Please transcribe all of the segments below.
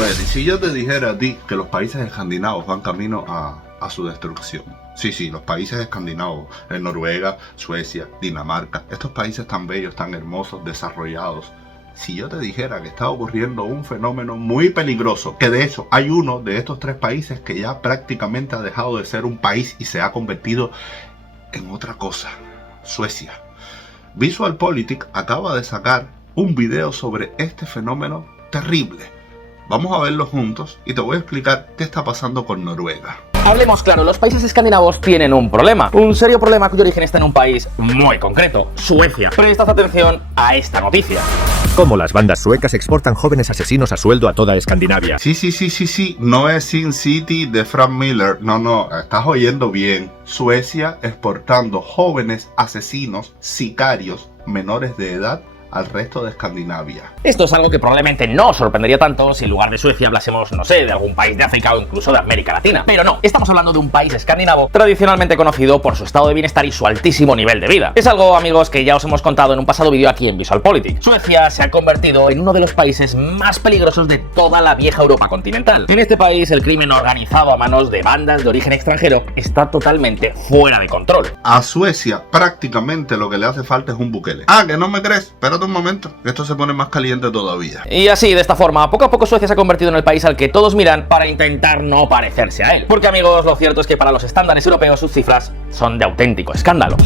ver, y si yo te dijera a ti que los países escandinavos van camino a su destrucción. Sí, los países escandinavos, Noruega, Suecia, Dinamarca, estos países tan bellos, tan hermosos, desarrollados. Si yo te dijera que está ocurriendo un fenómeno muy peligroso, que de hecho hay uno de estos tres países que ya prácticamente ha dejado de ser un país y se ha convertido en otra cosa, Suecia. VisualPolitik acaba de sacar un video sobre este fenómeno terrible. Vamos a verlo juntos y te voy a explicar qué está pasando con Noruega. Hablemos claro, los países escandinavos tienen un problema. Un serio problema cuyo origen está en un país muy concreto, Suecia. Prestad atención a esta noticia. Cómo las bandas suecas exportan jóvenes asesinos a sueldo a toda Escandinavia. Sí, no es Sin City de Frank Miller. No, estás oyendo bien. Suecia exportando jóvenes asesinos, sicarios, menores de edad al resto de Escandinavia. Esto es algo que probablemente no os sorprendería tanto si en lugar de Suecia hablásemos, no sé, de algún país de África o incluso de América Latina. Pero no, estamos hablando de un país escandinavo tradicionalmente conocido por su estado de bienestar y su altísimo nivel de vida. Es algo, amigos, que ya os hemos contado en un pasado vídeo aquí en VisualPolitik. Suecia se ha convertido en uno de los países más peligrosos de toda la vieja Europa continental. En este país, el crimen organizado a manos de bandas de origen extranjero está totalmente fuera de control. A Suecia prácticamente lo que le hace falta es un Bukele. Ah, ¿que no me crees? Espérate un momento, que esto se pone más caliente todavía. Y así, de esta forma, poco a poco Suecia se ha convertido en el país al que todos miran para intentar no parecerse a él. Porque, amigos, lo cierto es que para los estándares europeos sus cifras son de auténtico escándalo.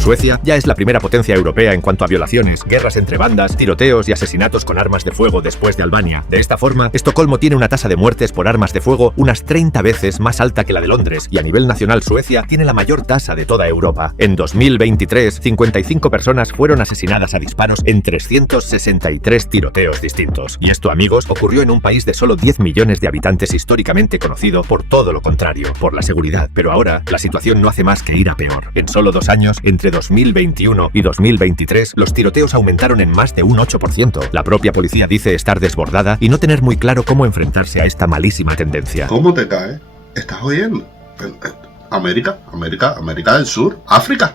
Suecia ya es la primera potencia europea en cuanto a violaciones, guerras entre bandas, tiroteos y asesinatos con armas de fuego después de Albania. De esta forma, Estocolmo tiene una tasa de muertes por armas de fuego unas 30 veces más alta que la de Londres, y a nivel nacional Suecia tiene la mayor tasa de toda Europa. En 2023, 55 personas fueron asesinadas a disparos en 363 tiroteos distintos. Y esto, amigos, ocurrió en un país de solo 10 millones de habitantes históricamente conocido por todo lo contrario, por la seguridad. Pero ahora, la situación no hace más que ir a peor. En solo 2 años, entre 2021 y 2023, los tiroteos aumentaron en más de un 8%. La propia policía dice estar desbordada y no tener muy claro cómo enfrentarse a esta malísima tendencia. ¿Cómo te cae? ¿Estás oyendo? América del Sur, África,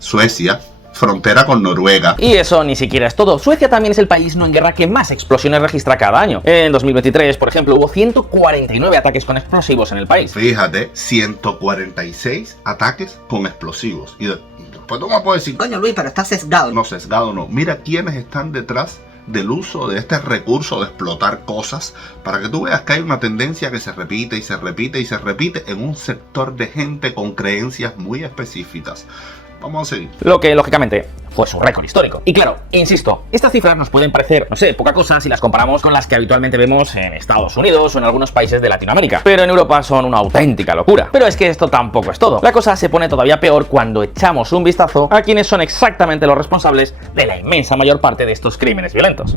Suecia, frontera con Noruega. Y eso ni siquiera es todo. Suecia también es el país no en guerra que más explosiones registra cada año. En 2023, por ejemplo, hubo 149 ataques con explosivos en el país. Fíjate, 146 ataques con explosivos. Y después tú me puedes decir, coño Luis, pero está sesgado. No, sesgado no. Mira quiénes están detrás del uso de este recurso de explotar cosas, para que tú veas que hay una tendencia que se repite y se repite y se repite en un sector de gente con creencias muy específicas. Vamos a seguir. Lo que, lógicamente, fue su récord histórico. Y claro, insisto, estas cifras nos pueden parecer, no sé, poca cosa si las comparamos con las que habitualmente vemos en Estados Unidos o en algunos países de Latinoamérica. Pero en Europa son una auténtica locura. Pero es que esto tampoco es todo. La cosa se pone todavía peor cuando echamos un vistazo a quienes son exactamente los responsables de la inmensa mayor parte de estos crímenes violentos.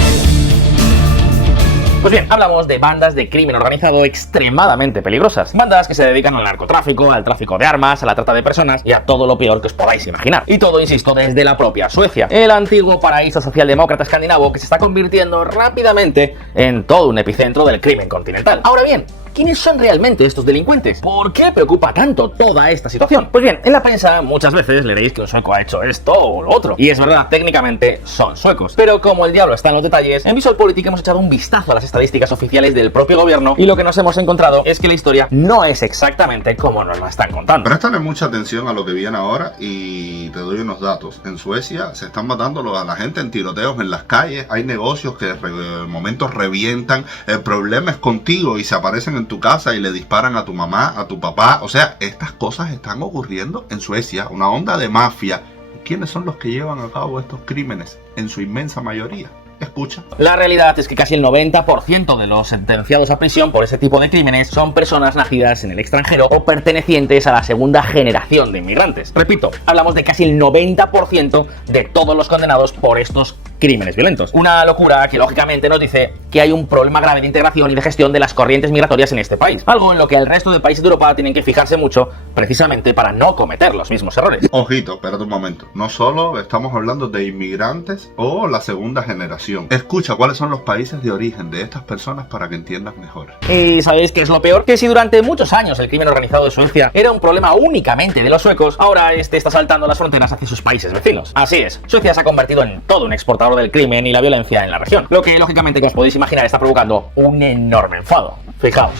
Pues bien, hablamos de bandas de crimen organizado extremadamente peligrosas. Bandas que se dedican al narcotráfico, al tráfico de armas, a la trata de personas y a todo lo peor que os podáis imaginar. Y todo, insisto, desde la propia Suecia, el antiguo paraíso socialdemócrata escandinavo que se está convirtiendo rápidamente en todo un epicentro del crimen continental. Ahora bien, ¿quiénes son realmente estos delincuentes? ¿Por qué preocupa tanto toda esta situación? Pues bien, en la prensa muchas veces leeréis que un sueco ha hecho esto o lo otro. Y es verdad, técnicamente son suecos. Pero como el diablo está en los detalles, en VisualPolitik hemos echado un vistazo a las estadísticas oficiales del propio gobierno y lo que nos hemos encontrado es que la historia no es exactamente como nos la están contando. Préstale mucha atención a lo que viene ahora y te doy unos datos. En Suecia se están matando a la gente en tiroteos en las calles. Hay negocios que de momentos revientan. El problema es contigo y se aparecen en tu casa y le disparan a tu mamá, a tu papá. O sea, estas cosas están ocurriendo en Suecia, una onda de mafia. ¿Quiénes son los que llevan a cabo estos crímenes? En su inmensa mayoría. Escucha. La realidad es que casi el 90% de los sentenciados a prisión por ese tipo de crímenes son personas nacidas en el extranjero o pertenecientes a la segunda generación de inmigrantes. Repito, hablamos de casi el 90% de todos los condenados por estos crímenes violentos. Una locura que lógicamente nos dice que hay un problema grave de integración y de gestión de las corrientes migratorias en este país. Algo en lo que el resto de países de Europa tienen que fijarse mucho precisamente para no cometer los mismos errores. Ojito, espérate un momento. No solo estamos hablando de inmigrantes o la segunda generación. Escucha cuáles son los países de origen de estas personas para que entiendas mejor. ¿Y sabéis qué es lo peor? Que si durante muchos años el crimen organizado de Suecia era un problema únicamente de los suecos, ahora este está saltando las fronteras hacia sus países vecinos. Así es, Suecia se ha convertido en todo un exportador controlador del crimen y la violencia en la región, lo que lógicamente, como os podéis imaginar, está provocando un enorme enfado. Fijaos.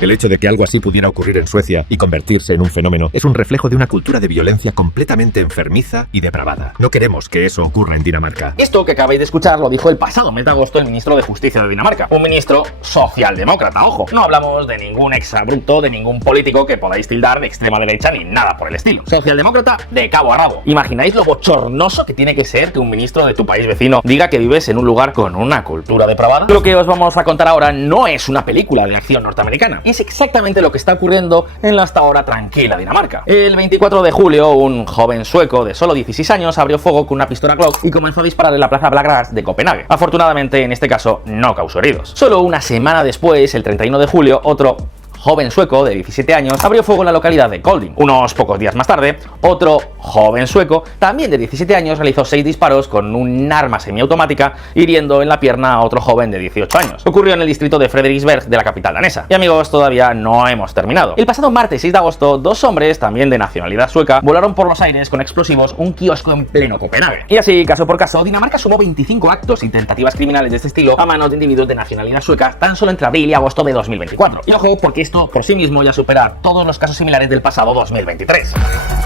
El hecho de que algo así pudiera ocurrir en Suecia y convertirse en un fenómeno es un reflejo de una cultura de violencia completamente enfermiza y depravada. No queremos que eso ocurra en Dinamarca. Esto que acabáis de escuchar lo dijo el pasado mes de agosto el ministro de Justicia de Dinamarca. Un ministro socialdemócrata, ojo. No hablamos de ningún exabrupto, de ningún político que podáis tildar de extrema derecha ni nada por el estilo. Socialdemócrata de cabo a rabo. ¿Imagináis lo bochornoso que tiene que ser que un ministro de tu país vecino diga que vives en un lugar con una cultura depravada? Lo que os vamos a contar ahora no es una película de acción norteamericana. Es exactamente lo que está ocurriendo en la hasta ahora tranquila Dinamarca. El 24 de julio, un joven sueco de solo 16 años abrió fuego con una pistola Glock y comenzó a disparar en la plaza Blackgrass de Copenhague. Afortunadamente, en este caso, no causó heridos. Solo una semana después, el 31 de julio, otro joven sueco de 17 años abrió fuego en la localidad de Kolding. Unos pocos días más tarde, otro joven sueco, también de 17 años, realizó 6 disparos con un arma semiautomática, hiriendo en la pierna a otro joven de 18 años. Ocurrió en el distrito de Frederiksberg de la capital danesa. Y amigos, todavía no hemos terminado. El pasado martes 6 de agosto, 2 hombres, también de nacionalidad sueca, volaron por los aires con explosivos un kiosco en pleno Copenhague. Y así, caso por caso, Dinamarca sumó 25 actos y tentativas criminales de este estilo a manos de individuos de nacionalidad sueca tan solo entre abril y agosto de 2024. Y ojo, porque esto por sí mismo ya supera todos los casos similares del pasado 2023.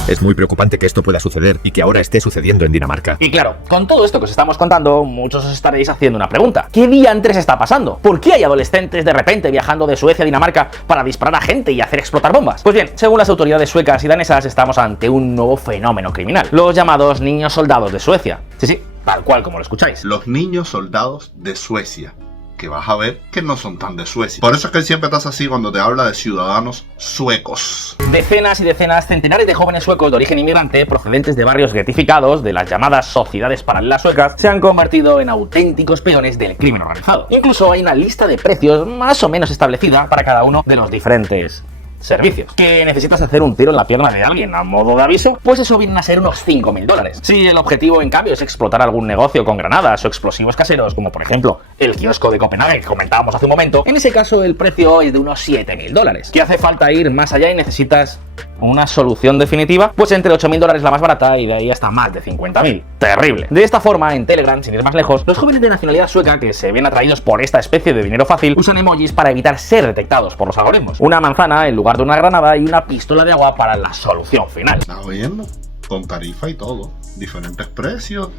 Es muy preocupante que esto pueda suceder y que ahora esté sucediendo en Dinamarca. Y claro, con todo esto que os estamos contando, muchos os estaréis haciendo una pregunta. ¿Qué diantres está pasando? ¿Por qué hay adolescentes de repente viajando de Suecia a Dinamarca para disparar a gente y hacer explotar bombas? Pues bien, según las autoridades suecas y danesas, estamos ante un nuevo fenómeno criminal, los llamados niños soldados de Suecia. Sí, tal cual como lo escucháis. Los niños soldados de Suecia, que vas a ver que no son tan de Suecia. Por eso es que siempre estás así cuando te habla de ciudadanos suecos. Decenas y decenas, centenares de jóvenes suecos de origen inmigrante, procedentes de barrios guetificados de las llamadas sociedades paralelas suecas, se han convertido en auténticos peones del crimen organizado. Incluso hay una lista de precios más o menos establecida para cada uno de los diferentes servicios. ¿Que necesitas hacer un tiro en la pierna de alguien a modo de aviso? Pues eso vienen a ser unos $5.000. Si el objetivo en cambio es explotar algún negocio con granadas o explosivos caseros, como por ejemplo el kiosco de Copenhague que comentábamos hace un momento, en ese caso el precio es de unos $7.000. ¿Que hace falta ir más allá y necesitas una solución definitiva? Pues entre $8.000 la más barata y de ahí hasta más de 50.000. Terrible. De esta forma, en Telegram, sin ir más lejos, los jóvenes de nacionalidad sueca que se ven atraídos por esta especie de dinero fácil usan emojis para evitar ser detectados por los algoritmos. Una manzana en lugar de una granada y una pistola de agua para la solución final. ¿Estás oyendo? Con tarifa y todo. Diferentes precios,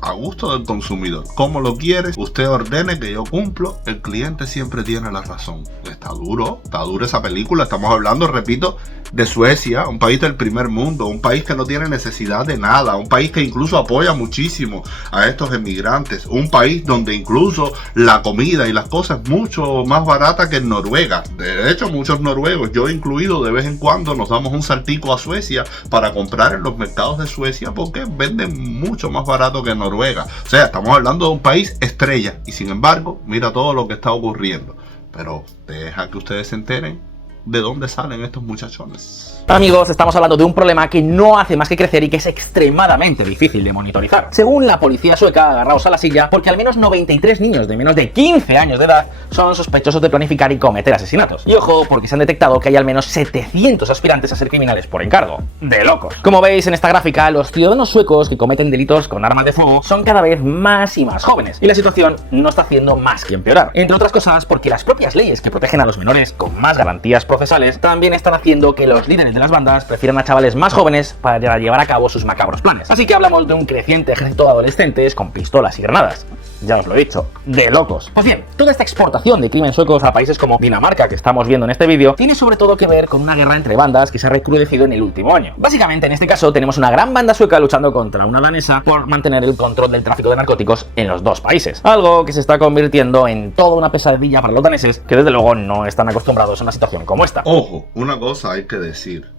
a gusto del consumidor. Como lo quieres, usted ordene que yo cumplo. El cliente siempre tiene la razón. Está dura esa película. Estamos hablando, repito, de Suecia, un país del primer mundo, un país que no tiene necesidad de nada, un país que incluso apoya muchísimo a estos emigrantes, un país donde incluso la comida y las cosas es mucho más barata que en Noruega. De hecho, muchos noruegos, yo incluido, de vez en cuando nos damos un saltico a Suecia para comprar en los mercados de Suecia porque venden mucho más barato que en Noruega. O sea, estamos hablando de un país estrella y sin embargo, mira todo lo que está ocurriendo. Pero deja que ustedes se enteren de dónde salen estos muchachones. Amigos, estamos hablando de un problema que no hace más que crecer y que es extremadamente difícil de monitorizar. Según la policía sueca, agarraos a la silla, porque al menos 93 niños de menos de 15 años de edad son sospechosos de planificar y cometer asesinatos. Y ojo, porque se han detectado que hay al menos 700 aspirantes a ser criminales por encargo. ¡De locos! Como veis en esta gráfica, los ciudadanos suecos que cometen delitos con armas de fuego son cada vez más y más jóvenes. Y la situación no está haciendo más que empeorar. Entre otras cosas, porque las propias leyes que protegen a los menores con más garantías procesales también están haciendo que los líderes de las bandas prefieran a chavales más jóvenes para llevar a cabo sus macabros planes. Así que hablamos de un creciente ejército de adolescentes con pistolas y granadas. Ya os lo he dicho, de locos. Pues bien, toda esta exportación de crimen suecos a países como Dinamarca que estamos viendo en este vídeo tiene sobre todo que ver con una guerra entre bandas que se ha recrudecido en el último año. Básicamente, en este caso, tenemos una gran banda sueca luchando contra una danesa por mantener el control del tráfico de narcóticos en los dos países. Algo que se está convirtiendo en toda una pesadilla para los daneses que desde luego no están acostumbrados a una situación como esta. Ojo, una cosa hay que decir.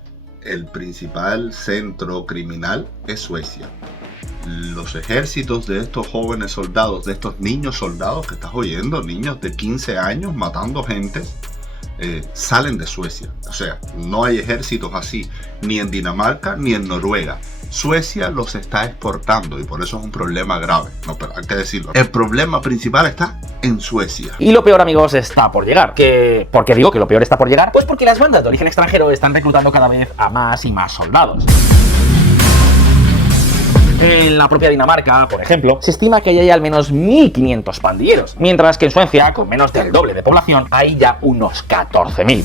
El principal centro criminal es Suecia. Los ejércitos de estos jóvenes soldados, de estos niños soldados que estás oyendo, niños de 15 años matando gente, salen de Suecia. O sea, no hay ejércitos así ni en Dinamarca ni en Noruega. Suecia los está exportando y por eso es un problema grave. No, pero hay que decirlo. El problema principal está en Suecia. Y lo peor, amigos, está por llegar. ¿Por qué digo que lo peor está por llegar? Pues porque las bandas de origen extranjero están reclutando cada vez a más y más soldados. En la propia Dinamarca, por ejemplo, se estima que hay al menos 1.500 pandilleros, mientras que en Suecia, con menos del doble de población, hay ya unos 14.000.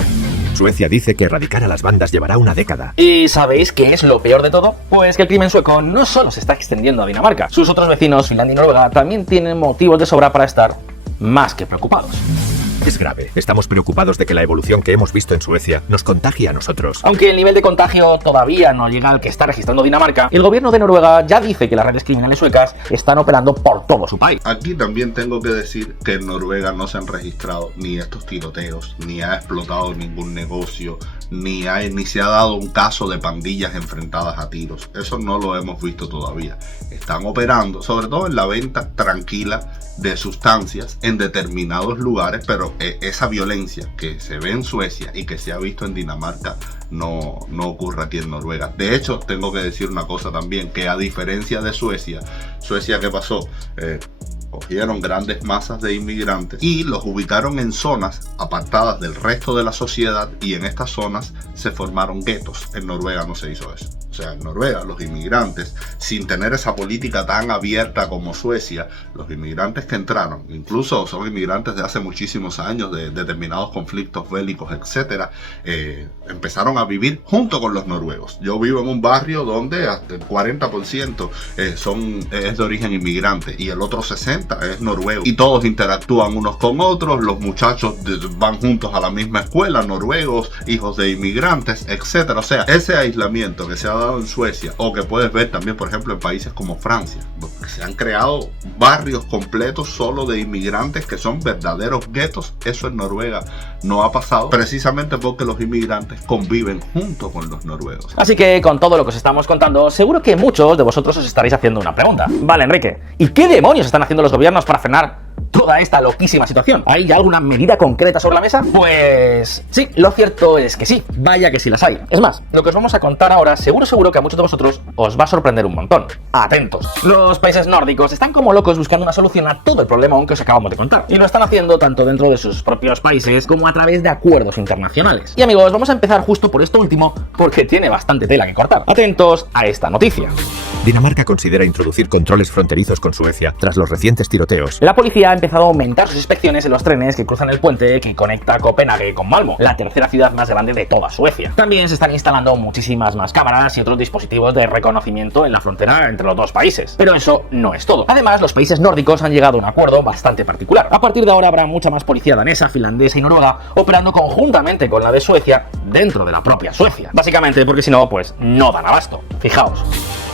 Suecia dice que erradicar a las bandas llevará una década. ¿Y sabéis qué es lo peor de todo? Pues que el crimen sueco no solo se está extendiendo a Dinamarca, sus otros vecinos, Finlandia y Noruega, también tienen motivos de sobra para estar más que preocupados. Es grave. Estamos preocupados de que la evolución que hemos visto en Suecia nos contagie a nosotros. Aunque el nivel de contagio todavía no llega al que está registrando Dinamarca, el gobierno de Noruega ya dice que las redes criminales suecas están operando por todo su país. Aquí también tengo que decir que en Noruega no se han registrado ni estos tiroteos, ni ha explotado ningún negocio, ni se ha dado un caso de pandillas enfrentadas a tiros. Eso no lo hemos visto todavía. Están operando, sobre todo en la venta tranquila de sustancias en determinados lugares, pero esa violencia que se ve en Suecia y que se ha visto en Dinamarca no ocurre aquí en Noruega. De hecho, tengo que decir una cosa también, que a diferencia de Suecia, ¿qué pasó? Cogieron grandes masas de inmigrantes y los ubicaron en zonas apartadas del resto de la sociedad, y en estas zonas se formaron guetos. En Noruega no se hizo eso. O sea, en Noruega los inmigrantes, sin tener esa política tan abierta como Suecia, los inmigrantes que entraron, incluso son inmigrantes de hace muchísimos años, de determinados conflictos bélicos, etcétera, empezaron a vivir junto con los noruegos. Yo vivo en un barrio donde hasta el 40% es de origen inmigrante y el otro 60% es noruego, y todos interactúan unos con otros. Los muchachos van juntos a la misma escuela, noruegos, hijos de inmigrantes, etcétera. O sea, ese aislamiento que se ha dado en Suecia, o que puedes ver también, por ejemplo, en países como Francia, donde se han creado barrios completos solo de inmigrantes que son verdaderos guetos, eso en Noruega no ha pasado, precisamente porque los inmigrantes conviven junto con los noruegos. Así que, con todo lo que os estamos contando, seguro que muchos de vosotros os estaréis haciendo una pregunta. Vale, Enrique, ¿y qué demonios están haciendo los gobiernos para frenar toda esta loquísima situación? ¿Hay ya alguna medida concreta sobre la mesa? Pues sí, lo cierto es que sí, vaya que sí las hay. Es más, lo que os vamos a contar ahora seguro que a muchos de vosotros os va a sorprender un montón. Atentos. Los países nórdicos están como locos buscando una solución a todo el problema que os acabamos de contar, y lo están haciendo tanto dentro de sus propios países como a través de acuerdos internacionales. Y amigos, vamos a empezar justo por esto último, porque tiene bastante tela que cortar. Atentos a esta noticia. Dinamarca considera introducir controles fronterizos con Suecia tras los recientes tiroteos. La policía ha empezado a aumentar sus inspecciones en los trenes que cruzan el puente que conecta Copenhague con Malmö, la tercera ciudad más grande de toda Suecia. También se están instalando muchísimas más cámaras y otros dispositivos de reconocimiento en la frontera entre los dos países. Pero eso no es todo. Además, los países nórdicos han llegado a un acuerdo bastante particular. A partir de ahora habrá mucha más policía danesa, finlandesa y noruega operando conjuntamente con la de Suecia dentro de la propia Suecia. Básicamente porque si no, pues no dan abasto. Fijaos.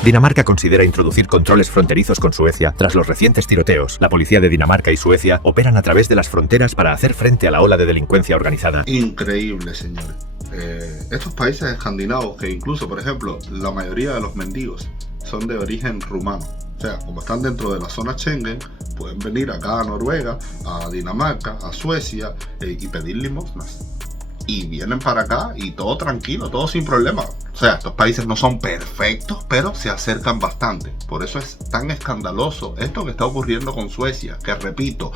Dinamarca considera introducir controles fronterizos con Suecia tras los recientes tiroteos. La policía de Dinamarca y Suecia operan a través de las fronteras para hacer frente a la ola de delincuencia organizada. Increíble, señores. Estos países escandinavos, que incluso, por ejemplo, la mayoría de los mendigos son de origen rumano. O sea, como están dentro de la zona Schengen, pueden venir acá a Noruega, a Dinamarca, a Suecia y pedir limosnas. Y vienen para acá y todo tranquilo, todo sin problema. O sea, estos países no son perfectos, pero se acercan bastante. Por eso es tan escandaloso esto que está ocurriendo con Suecia, que repito,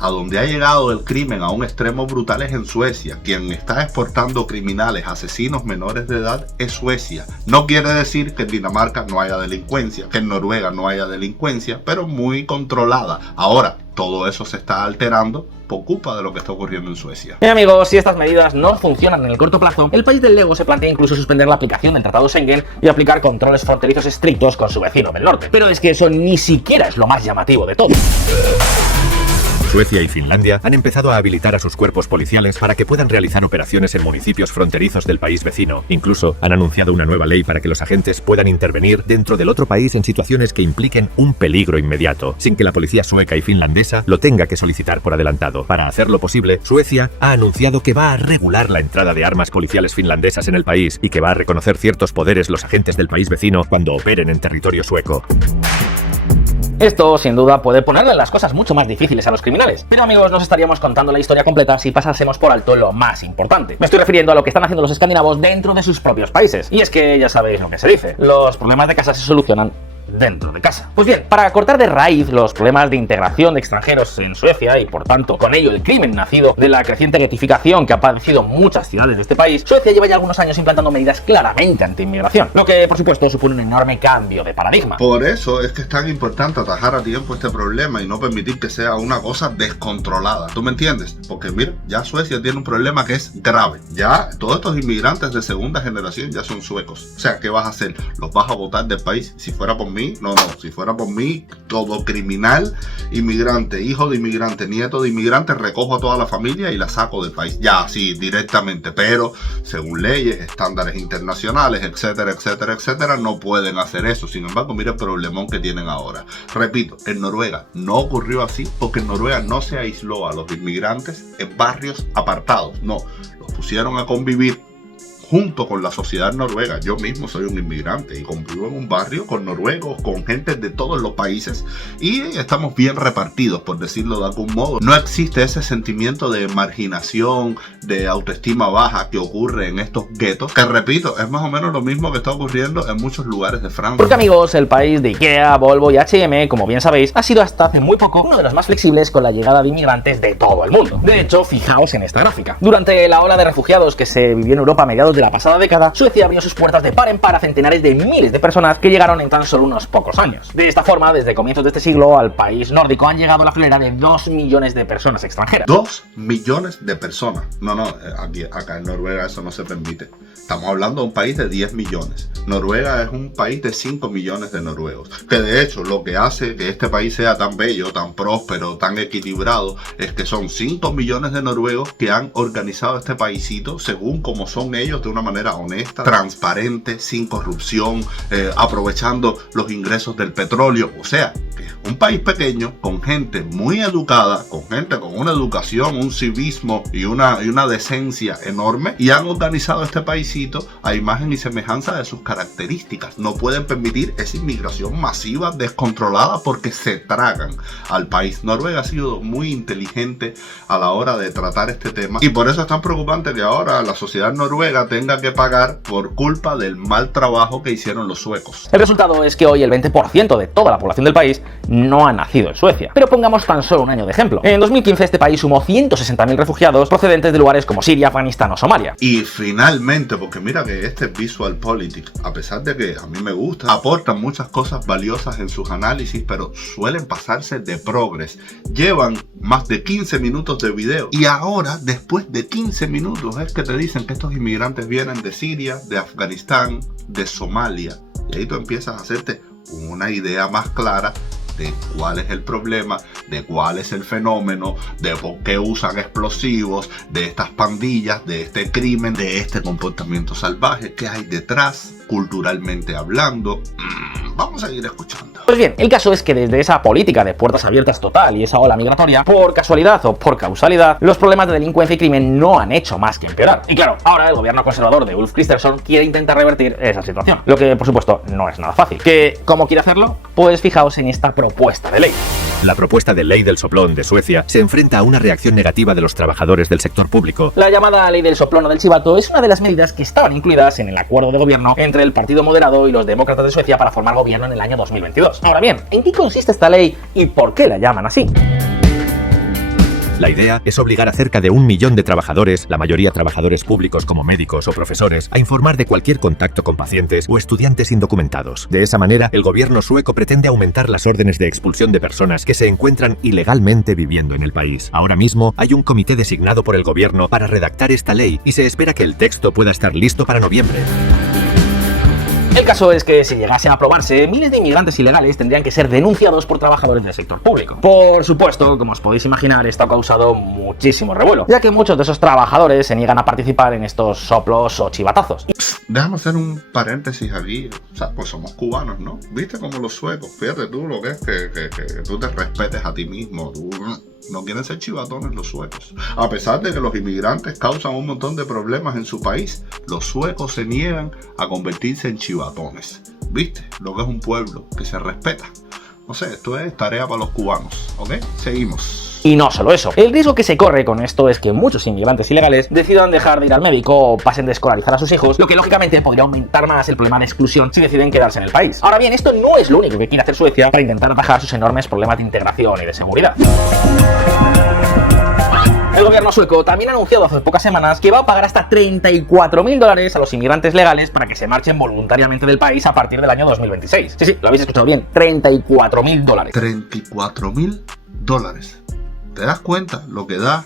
a donde ha llegado el crimen a un extremo brutal es en Suecia. Quien está exportando criminales, asesinos menores de edad es Suecia. No quiere decir que en Dinamarca no haya delincuencia, que en Noruega no haya delincuencia, pero muy controlada. Ahora, todo eso se está alterando por culpa de lo que está ocurriendo en Suecia. Bien amigos, si estas medidas no funcionan en el corto plazo, el país del Lego se plantea incluso suspender la aplicación del Tratado Schengen y aplicar controles fronterizos estrictos con su vecino del norte. Pero es que eso ni siquiera es lo más llamativo de todo. Suecia y Finlandia han empezado a habilitar a sus cuerpos policiales para que puedan realizar operaciones en municipios fronterizos del país vecino. Incluso han anunciado una nueva ley para que los agentes puedan intervenir dentro del otro país en situaciones que impliquen un peligro inmediato, sin que la policía sueca y finlandesa lo tenga que solicitar por adelantado. Para hacerlo posible, Suecia ha anunciado que va a regular la entrada de armas policiales finlandesas en el país y que va a reconocer ciertos poderes los agentes del país vecino cuando operen en territorio sueco. Esto, sin duda, puede ponerle las cosas mucho más difíciles a los criminales. Pero amigos, nos estaríamos contando la historia completa si pasásemos por alto lo más importante. Me estoy refiriendo a lo que están haciendo los escandinavos dentro de sus propios países. Y es que ya sabéis lo que se dice. Los problemas de casa se solucionan dentro de casa. Pues bien, para cortar de raíz los problemas de integración de extranjeros en Suecia y por tanto con ello el crimen nacido de la creciente getificación que ha padecido muchas ciudades de este país, Suecia lleva ya algunos años implantando medidas claramente anti-inmigración, lo que por supuesto supone un enorme cambio de paradigma. Por eso es que es tan importante atajar a tiempo este problema y no permitir que sea una cosa descontrolada. ¿Tú me entiendes? Porque mira, ya Suecia tiene un problema que es grave. Ya todos estos inmigrantes de segunda generación ya son suecos. O sea, ¿qué vas a hacer? ¿Los vas a botar del país? Si fuera por mí, no. Si fuera por mí, todo criminal, inmigrante, hijo de inmigrante, nieto de inmigrante, recojo a toda la familia y la saco del país. Ya, así, directamente. Pero, según leyes, estándares internacionales, etcétera, etcétera, etcétera, no pueden hacer eso. Sin embargo, mira el problemón que tienen ahora. Repito, en Noruega no ocurrió así porque en Noruega no se aisló a los inmigrantes en barrios apartados. No, los pusieron a convivir junto con la sociedad noruega. Yo mismo soy un inmigrante y convivo en un barrio con noruegos, con gente de todos los países y estamos bien repartidos, por decirlo de algún modo. No existe ese sentimiento de marginación, de autoestima baja que ocurre en estos guetos, que repito, es más o menos lo mismo que está ocurriendo en muchos lugares de Francia. Porque amigos, el país de Ikea, Volvo y H&M, como bien sabéis, ha sido hasta hace muy poco uno de los más flexibles con la llegada de inmigrantes de todo el mundo. De hecho, fijaos en esta gráfica. Durante la ola de refugiados que se vivió en Europa a mediados de la pasada década, Suecia abrió sus puertas de par en par a centenares de miles de personas que llegaron en tan solo unos pocos años. De esta forma, desde comienzos de este siglo, al país nórdico han llegado a la florera de 2 millones de personas extranjeras. 2 millones de personas. No, acá en Noruega eso no se permite. Estamos hablando de un país de 10 millones. Noruega es un país de 5 millones de noruegos. Que de hecho lo que hace que este país sea tan bello, tan próspero, tan equilibrado, es que son 5 millones de noruegos que han organizado este paisito según como son ellos, de una manera honesta, transparente, sin corrupción, aprovechando los ingresos del petróleo. O sea, que es un país pequeño con gente muy educada, con gente con una educación, un civismo y una decencia enorme, y han organizado este paisito a imagen y semejanza de sus características. No pueden permitir esa inmigración masiva, descontrolada, porque se tragan al país. Noruega ha sido muy inteligente a la hora de tratar este tema y por eso es tan preocupante que ahora la sociedad noruega tenga que pagar por culpa del mal trabajo que hicieron los suecos. El resultado es que hoy el 20% de toda la población del país no ha nacido en Suecia. Pero pongamos tan solo un año de ejemplo. En 2015 este país sumó 160.000 refugiados procedentes de lugares como Siria, Afganistán o Somalia. Y finalmente, porque mira que este Visual Politics, a pesar de que a mí me gusta, aportan muchas cosas valiosas en sus análisis, pero suelen pasarse de progres. Llevan más de 15 minutos de video y ahora, después de 15 minutos, es que te dicen que estos inmigrantes vienen de Siria, de Afganistán, de Somalia. Y ahí tú empiezas a hacerte una idea más clara de cuál es el problema, de cuál es el fenómeno, de por qué usan explosivos, de estas pandillas, de este crimen, de este comportamiento salvaje que hay detrás, culturalmente hablando. Vamos a ir escuchando. Pues bien, el caso es que desde esa política de puertas abiertas total y esa ola migratoria, por casualidad o por causalidad, los problemas de delincuencia y crimen no han hecho más que empeorar. Y claro, ahora el gobierno conservador de Ulf Kristersson quiere intentar revertir esa situación, lo que por supuesto no es nada fácil. ¿Cómo quiere hacerlo? Pues fijaos en esta propuesta de ley. La propuesta de ley del soplón de Suecia se enfrenta a una reacción negativa de los trabajadores del sector público. La llamada ley del soplón o del chivato es una de las medidas que estaban incluidas en el acuerdo de gobierno entre el Partido Moderado y los demócratas de Suecia para formar gobierno en el año 2022. Ahora bien, ¿en qué consiste esta ley y por qué la llaman así? La idea es obligar a cerca de 1 millón de trabajadores, la mayoría trabajadores públicos como médicos o profesores, a informar de cualquier contacto con pacientes o estudiantes indocumentados. De esa manera, el gobierno sueco pretende aumentar las órdenes de expulsión de personas que se encuentran ilegalmente viviendo en el país. Ahora mismo hay un comité designado por el gobierno para redactar esta ley y se espera que el texto pueda estar listo para noviembre. El caso es que si llegase a aprobarse, miles de inmigrantes ilegales tendrían que ser denunciados por trabajadores del sector público. Por supuesto, como os podéis imaginar, esto ha causado muchísimo revuelo, ya que muchos de esos trabajadores se niegan a participar en estos soplos o chivatazos. Déjame hacer un paréntesis aquí. O sea, pues somos cubanos, ¿no? ¿Viste como los suecos? Fíjate tú lo que es que tú te respetes a ti mismo. Tú no quieren ser chivatones los suecos. A pesar de que los inmigrantes causan un montón de problemas en su país, los suecos se niegan a convertirse en chivatones. ¿Viste? Lo que es un pueblo que se respeta. No sé, esto es tarea para los cubanos. ¿Ok? Seguimos. Y no solo eso, el riesgo que se corre con esto es que muchos inmigrantes ilegales decidan dejar de ir al médico o pasen de escolarizar a sus hijos, lo que lógicamente podría aumentar más el problema de exclusión si deciden quedarse en el país. Ahora bien, esto no es lo único que quiere hacer Suecia para intentar atajar sus enormes problemas de integración y de seguridad. El gobierno sueco también ha anunciado hace pocas semanas que va a pagar hasta $34.000 a los inmigrantes legales para que se marchen voluntariamente del país a partir del año 2026. Sí, lo habéis escuchado bien, $34.000. $34.000. ¿Te das cuenta lo que da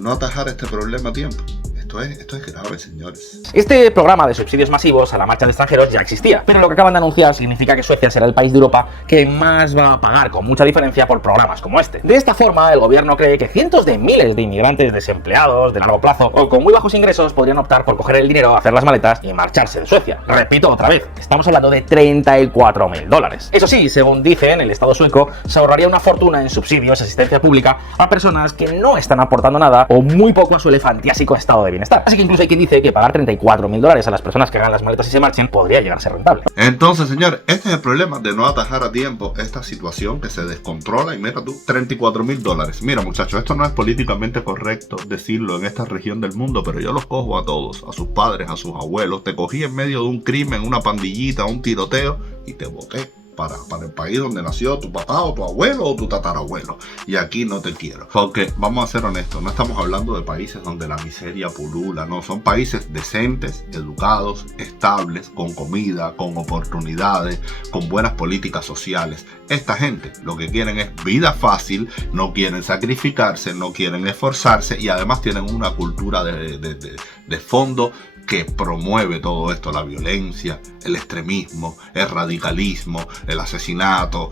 no atajar este problema a tiempo? Esto es grave, señores. Este programa de subsidios masivos a la marcha de extranjeros ya existía, pero lo que acaban de anunciar significa que Suecia será el país de Europa que más va a pagar con mucha diferencia por programas como este. De esta forma, el gobierno cree que cientos de miles de inmigrantes desempleados de largo plazo o con muy bajos ingresos podrían optar por coger el dinero, hacer las maletas y marcharse de Suecia. Repito otra vez, estamos hablando de $34.000. Eso sí, según dicen, el Estado sueco se ahorraría una fortuna en subsidios y asistencia pública a personas que no están aportando nada o muy poco a su elefantiásico estado de bienestar. Así que incluso hay quien dice que pagar $34.000 a las personas que hagan las maletas y se marchen podría llegar a ser rentable. Entonces, señores, este es el problema de no atajar a tiempo esta situación que se descontrola. Y mira tú, $34.000. Mira, muchachos, esto no es políticamente correcto decirlo en esta región del mundo, pero yo los cojo a todos, a sus padres, a sus abuelos. Te cogí en medio de un crimen, una pandillita, un tiroteo y te boté para el país donde nació tu papá o tu abuelo o tu tatarabuelo. Y aquí no te quiero. Porque, vamos a ser honestos, no estamos hablando de países donde la miseria pulula, no. Son países decentes, educados, estables, con comida, con oportunidades, con buenas políticas sociales. Esta gente lo que quieren es vida fácil, no quieren sacrificarse, no quieren esforzarse y además tienen una cultura de fondo que promueve todo esto, la violencia, el extremismo, el radicalismo, el asesinato.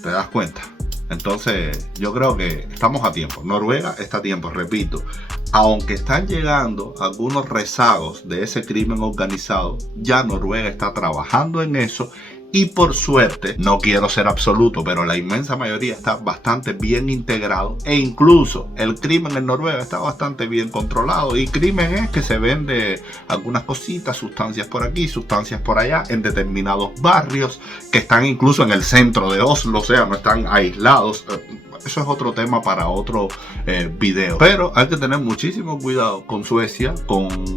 ¿Te das cuenta? Entonces yo creo que estamos a tiempo. Noruega está a tiempo, repito. Aunque están llegando algunos rezagos de ese crimen organizado, ya Noruega está trabajando en eso. Y por suerte, no quiero ser absoluto, pero la inmensa mayoría está bastante bien integrado. E incluso el crimen en Noruega está bastante bien controlado. Y crimen es que se vende algunas cositas, sustancias por aquí, sustancias por allá, en determinados barrios que están incluso en el centro de Oslo. O sea, no están aislados. Eso es otro tema para otro video. Pero hay que tener muchísimo cuidado con Suecia, con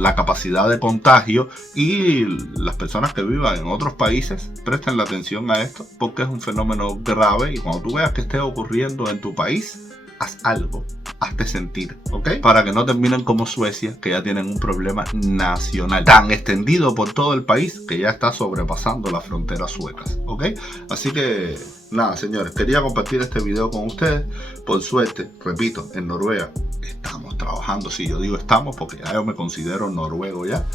la capacidad de contagio, y las personas que vivan en otros países presten la atención a esto porque es un fenómeno grave y cuando tú veas que esté ocurriendo en tu país, haz algo. Hazte sentir, ¿ok? Para que no terminen como Suecia, que ya tienen un problema nacional tan extendido por todo el país que ya está sobrepasando las fronteras suecas, ¿ok? Así que nada, señores, quería compartir este video con ustedes. Por suerte, repito, en Noruega estamos trabajando. Sí, yo digo estamos porque ya yo me considero noruego ya.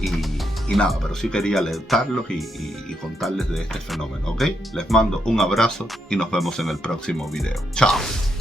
Y nada, pero sí quería alertarlos y contarles de este fenómeno, ¿ok? Les mando un abrazo y nos vemos en el próximo video. Chao.